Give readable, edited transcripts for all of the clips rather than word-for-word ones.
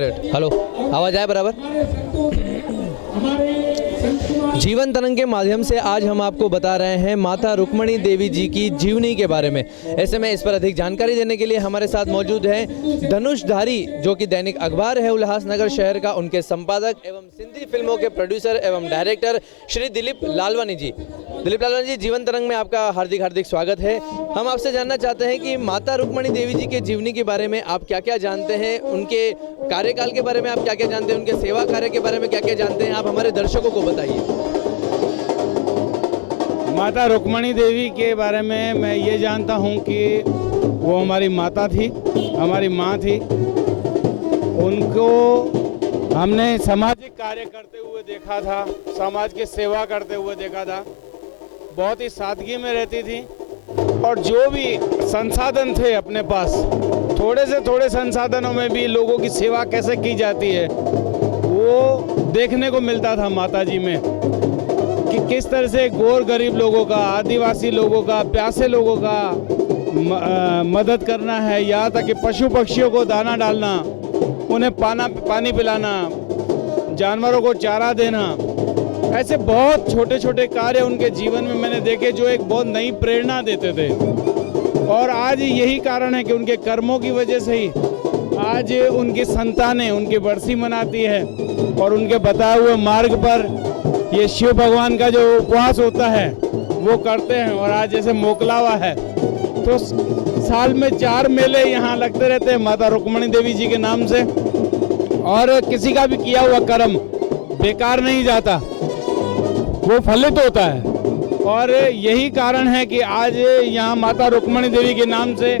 Hello, आवाज आए बराबर। जीवन तरंग के माध्यम से आज हम आपको बता रहे हैं माता रुक्मणी देवी जी की जीवनी के बारे में। ऐसे में इस पर अधिक जानकारी देने के लिए हमारे साथ मौजूद हैं धनुषधारी, जो कि दैनिक अखबार है उल्लासनगर शहर का, उनके संपादक एवं सिंधी फिल्मों के प्रोड्यूसर एवं डायरेक्टर श्री दिलीप लालवानी जी। दिलीप लालवानी जी, जीवन तरंग में आपका हार्दिक हार्दिक स्वागत है। हम आपसे जानना चाहते हैं कि माता रुक्मणी देवी जी के जीवनी के बारे में आप क्या क्या जानते हैं, उनके कार्यकाल के बारे में आप क्या क्या जानते हैं, उनके सेवा कार्य के बारे में क्या क्या जानते हैं, आप हमारे दर्शकों को बताइए। माता रुक्मणी देवी के बारे में मैं ये जानता हूँ कि वो हमारी माता थी, हमारी माँ थी। उनको हमने सामाजिक कार्य करते हुए देखा था, समाज की सेवा करते हुए देखा था। बहुत ही सादगी में रहती थी और जो भी संसाधन थे अपने पास, थोड़े से थोड़े संसाधनों में भी लोगों की सेवा कैसे की जाती है वो देखने को मिलता था माता जी में, कि किस तरह से गौर गरीब लोगों का, आदिवासी लोगों का, प्यासे लोगों का मदद करना है। यहाँ तक कि पशु पक्षियों को दाना डालना, उन्हें पानी पिलाना, जानवरों को चारा देना, ऐसे बहुत छोटे छोटे कार्य उनके जीवन में मैंने देखे जो एक बहुत नई प्रेरणा देते थे। और आज यही कारण है कि उनके कर्मों की वजह से ही आज उनकी संतानें उनकी बरसी मनाती है और उनके बताए हुए मार्ग पर ये शिव भगवान का जो उपवास होता है वो करते हैं। और आज जैसे मोकलावा है तो साल में 4 मेले यहाँ लगते रहते हैं माता रुक्मणी देवी जी के नाम से, और किसी का भी किया हुआ कर्म बेकार नहीं जाता, वो फलित होता है। और यही कारण है कि आज यहाँ माता रुक्मणी देवी के नाम से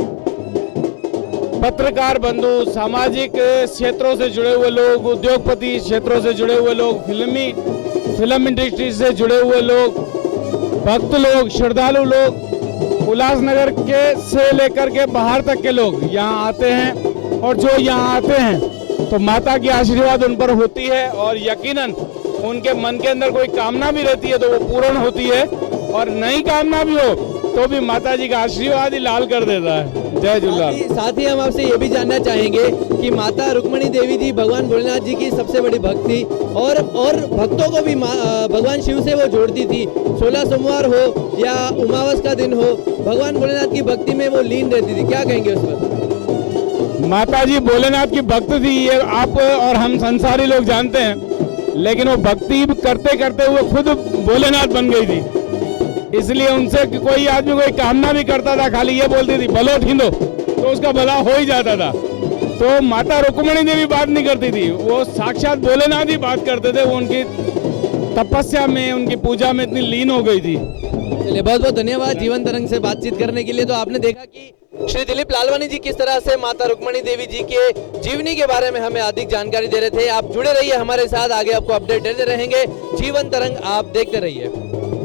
पत्रकार बंधु, सामाजिक क्षेत्रों से जुड़े हुए लोग, उद्योगपति क्षेत्रों से जुड़े हुए लोग, फिल्म इंडस्ट्री से जुड़े हुए लोग, भक्त लोग, श्रद्धालु लोग, उल्लासनगर के से लेकर के बाहर तक के लोग यहाँ आते हैं। और जो यहाँ आते हैं तो माता की आशीर्वाद उन पर होती है और यकीनन उनके मन के अंदर कोई कामना भी रहती है तो वो पूर्ण होती है, और नई कामना भी हो तो भी माता जी का आशीर्वाद ही लाल कर देता है। जय झूलेलाल। साथ ही हम आपसे ये भी जानना चाहेंगे कि माता रुक्मणी देवी जी भगवान भोलेनाथ जी की सबसे बड़ी भक्त थी और भक्तों को भी भगवान शिव से वो जोड़ती थी। 16 सोमवार हो या उमावस का दिन हो, भगवान भोलेनाथ की भक्ति में वो लीन रहती थी। क्या कहेंगे उस पर? माता जी भोलेनाथ की भक्त थी, ये आप और हम संसारी लोग जानते हैं, लेकिन वो भक्ति करते करते हुए खुद भोलेनाथ बन गई थी। इसलिए उनसे कोई आदमी कोई कामना भी करता था, खाली ये बोलती थी भलो ठींदो, तो उसका भला हो ही जाता था। तो माता रुक्मणी देवी बात नहीं करती थी, वो साक्षात भोलेनाथ ही बात करते थे। वो उनकी तपस्या में, उनकी पूजा में इतनी लीन हो गई थी। चलिए, बहुत बहुत धन्यवाद जीवन तरंग से बातचीत करने के लिए। तो आपने देखा कि श्री दिलीप लालवानी जी किस तरह से माता रुक्मणी देवी जी के जीवनी के बारे में हमें अधिक जानकारी दे रहे थे। आप जुड़े रहिए हमारे साथ, आगे आपको अपडेट देते रहेंगे। जीवन तरंग आप देखते रहिए।